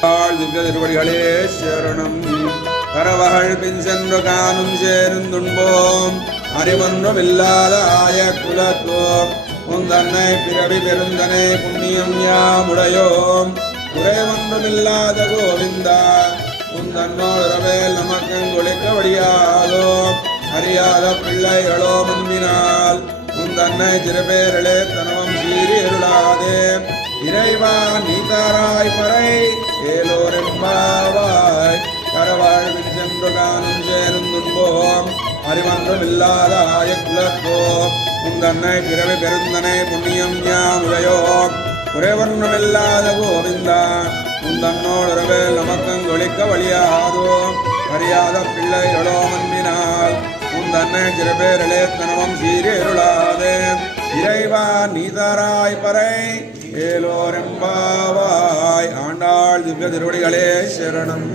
திவ்ய திருவடிகளே சரணம். கரவகள் பின் சென்று காணும் சேருந்துண்போம் அறிவொன்றுமில்லாத ஆய குலத்தோம் உந்தன்னை பிறவி பெருந்தனை புண்ணியம் யாமுடையோம் குறை ஒன்றுமில்லாத கோவிந்தா உந்தன்னோடுறவேல் நமக்கொழிக்க வழியாதோ அறியாத பிள்ளைகளோ முன்பினால் உந்தன்னை சிறுபேரலே தனவம் சீறி அருளாதே இறைவா நீ தாராய் பறை ஏலோரெம்பாவாய் கரவாழ்வில் சென்று காணும் சேருந்துண்போம் அறிவொன்றுமில்லாத ஆய குலத்தோம் உந்தன்னை பிறவி பெருந்தனை புண்ணியம் யாமுடையோம் குறைவொன்றுமில்லாத கோவிந்தா உந்தன்னோடுறவேல் நமக்கொழிக்க வழியாதோ அறியாத பிள்ளைகளோ முன்பினால் உந்தன்னை சிறுபேரலே தனவம் சீறி அருளாதே இறைவா நீ தாராய் பறை ஏலோரெம்பாவாய். ஆண்டாள் திவ்ய திருவடிகளே சரணம்.